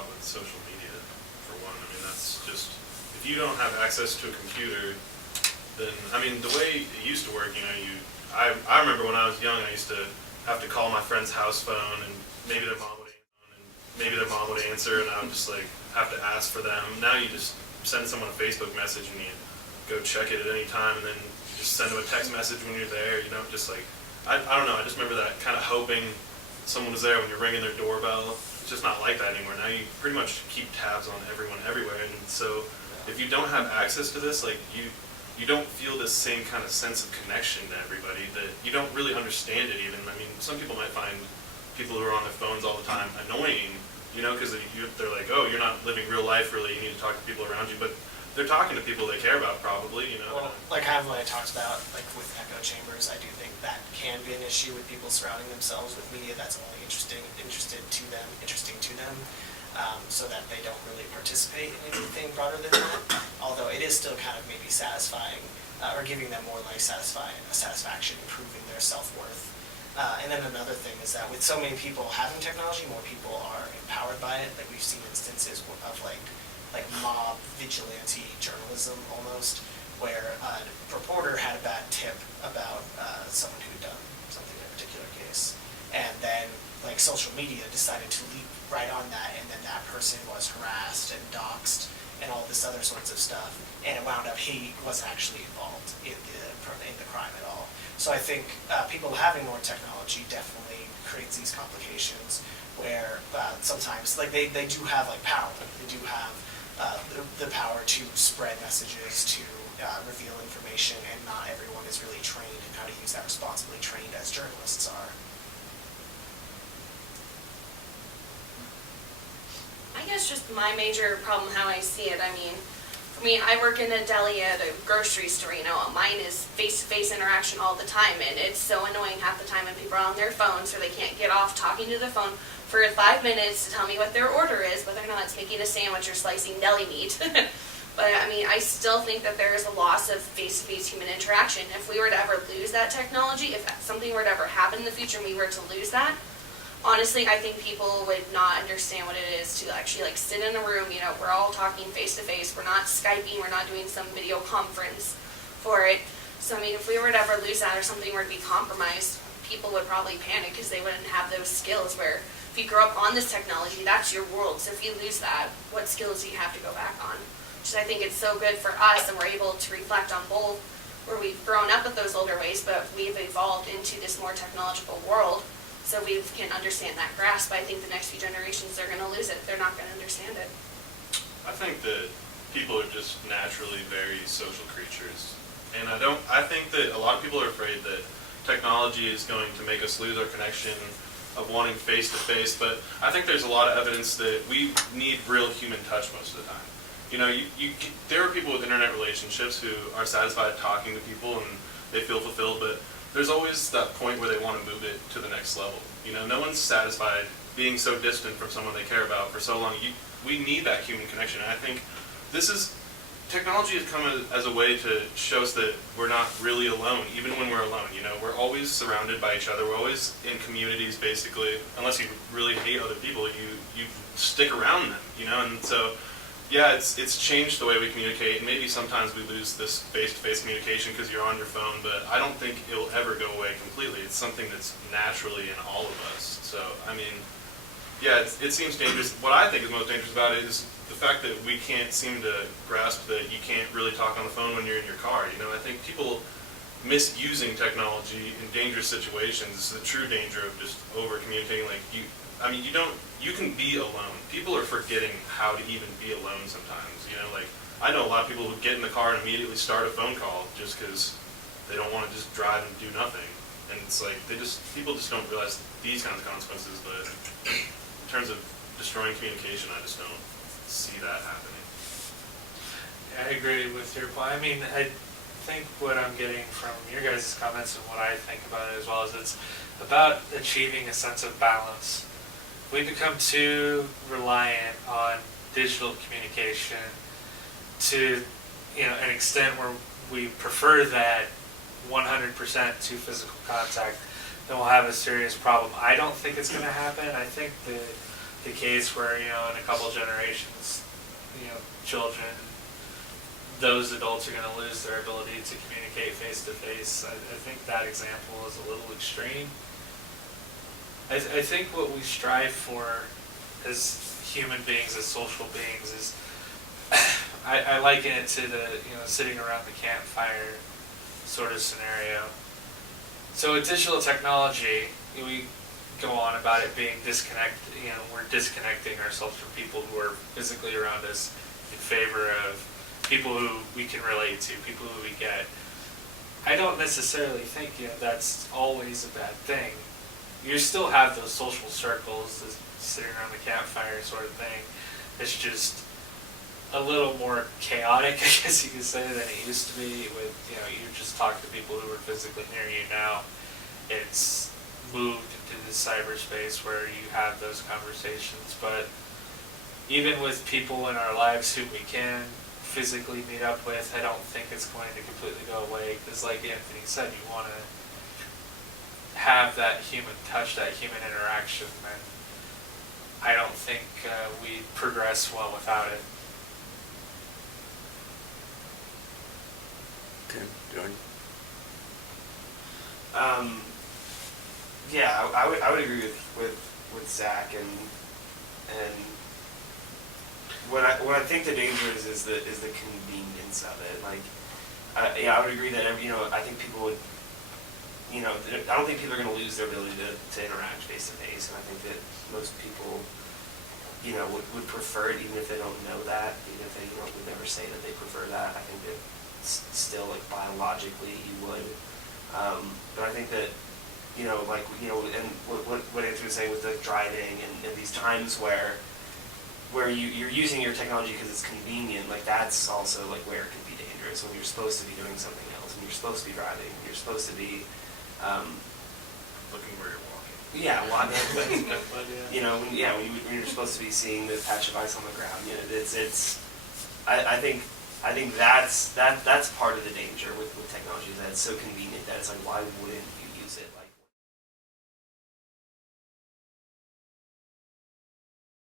caught with social media, for one. I mean, that's just, if you don't have access to a computer, then, I mean, the way it used to work, I remember when I was young, I used to have to call my friend's house phone, and maybe their mom would answer, and I would just like have to ask for them. Now you just send someone a Facebook message and you go check it at any time, and then you just send them a text message when you're there. Just like I don't know. I just remember that kind of hoping someone was there when you're ringing their doorbell. It's just not like that anymore. Now you pretty much keep tabs on everyone everywhere, and so if you don't have access to this, like you don't feel this same kind of sense of connection to everybody, that you don't really understand it even. I mean, some people might find people who are on their phones all the time annoying, because they're like, oh, you're not living real life really, you need to talk to people around you, but they're talking to people they care about probably, Well, like kind of what I talked about, like with echo chambers, I do think that can be an issue with people surrounding themselves with media that's only interesting to them, so that they don't really participate in anything broader than that. Although it is still kind of maybe satisfying, or giving them more like satisfaction, improving their self-worth. And then another thing is that with so many people having technology, more people are empowered by it. Like we've seen instances of like mob vigilante journalism almost, where a reporter had a bad tip about someone who'd done something in a particular case, and then like social media decided to leap right on that, and then that person was harassed and doxxed and all this other sorts of stuff, and it wound up he wasn't actually involved in the crime at all. So I think people having more technology definitely creates these complications where sometimes like they do have like power. They do have the power to spread messages, to reveal information, and not everyone is really trained in how to use that responsibly, trained as journalists are. I guess just my major problem, how I see it, I mean, for me, I work in a deli at a grocery store, mine is face-to-face interaction all the time, and it's so annoying half the time when people are on their phones or they can't get off talking to the phone for 5 minutes to tell me what their order is, whether or not it's making a sandwich or slicing deli meat. But I mean, I still think that there is a loss of face-to-face human interaction. If we were to ever lose that technology, if something were to ever happen in the future and we were to lose that, honestly, I think people would not understand what it is to actually like sit in a room, we're all talking face to face, we're not Skyping, we're not doing some video conference for it. So I mean, if we were to ever lose that or something were to be compromised, people would probably panic because they wouldn't have those skills where if you grow up on this technology, that's your world. So if you lose that, what skills do you have to go back on? Which I think it's so good for us, and we're able to reflect on both where we've grown up with those older ways, but we've evolved into this more technological world. So we can understand that grasp. I think the next few generations, they're going to lose it. They're not going to understand it. I think that people are just naturally very social creatures. And I think that a lot of people are afraid that technology is going to make us lose our connection of wanting face-to-face, but I think there's a lot of evidence that we need real human touch most of the time. There are people with internet relationships who are satisfied talking to people and they feel fulfilled, but there's always that point where they want to move it to the next level. No one's satisfied being so distant from someone they care about for so long. We need that human connection. And I think technology has come as a way to show us that we're not really alone, even when we're alone. We're always surrounded by each other. We're always in communities, basically. Unless you really hate other people, you stick around them. And so, yeah, it's changed the way we communicate, and maybe sometimes we lose this face-to-face communication because you're on your phone, but I don't think it'll ever go away completely. It's something that's naturally in all of us. So, I mean, yeah, it seems dangerous. What I think is most dangerous about it is the fact that we can't seem to grasp that you can't really talk on the phone when you're in your car. I think people misusing technology in dangerous situations is the true danger of just over-communicating. You can be alone. People are forgetting how to even be alone sometimes. I know a lot of people who get in the car and immediately start a phone call just because they don't want to just drive and do nothing. And it's like people just don't realize these kinds of consequences. But in terms of destroying communication, I just don't see that happening. Yeah, I agree with your point. I mean, I think what I'm getting from your guys' comments and what I think about it as well is it's about achieving a sense of balance. We become too reliant on digital communication to an extent where we prefer that 100% to physical contact, then we'll have a serious problem. I don't think it's going to happen. I think that the case where, in a couple generations, children, those adults are going to lose their ability to communicate face to face. I think that example is a little extreme. I think what we strive for as human beings, as social beings, is I liken it to the sitting around the campfire sort of scenario. So with digital technology, we go on about it being disconnected. We're disconnecting ourselves from people who are physically around us in favor of people who we can relate to, people who we get. I don't necessarily think that's always a bad thing. You still have those social circles, this sitting around the campfire sort of thing. It's just a little more chaotic, I guess you could say, than it used to be. With you just talk to people who are physically near you now. It's moved into the cyberspace where you have those conversations. But even with people in our lives who we can physically meet up with, I don't think it's going to completely go away. Because, like Anthony said, you want to have that human touch, that human interaction, and I don't think we progress well without it. Tim, Jordan? Yeah, I would agree with Zach, and what I think the danger is the convenience of it. Like, I would agree that I think people would. I don't think people are going to lose their ability to interact face to face, and I think that most people, would prefer it, even if they don't know that, even if they would never say that they prefer that. I think that still, like, biologically you would, but I think that, and what Anthony was saying with the driving and these times where you're using your technology because it's convenient, like, that's also, like, where it can be dangerous, when you're supposed to be doing something else, and you're supposed to be driving, and you're supposed to be Looking where you're walking. yeah, walking. But, when you're supposed to be seeing the patch of ice on the ground. I think that's part of the danger with technology, that it's so convenient that it's like, why wouldn't you use it?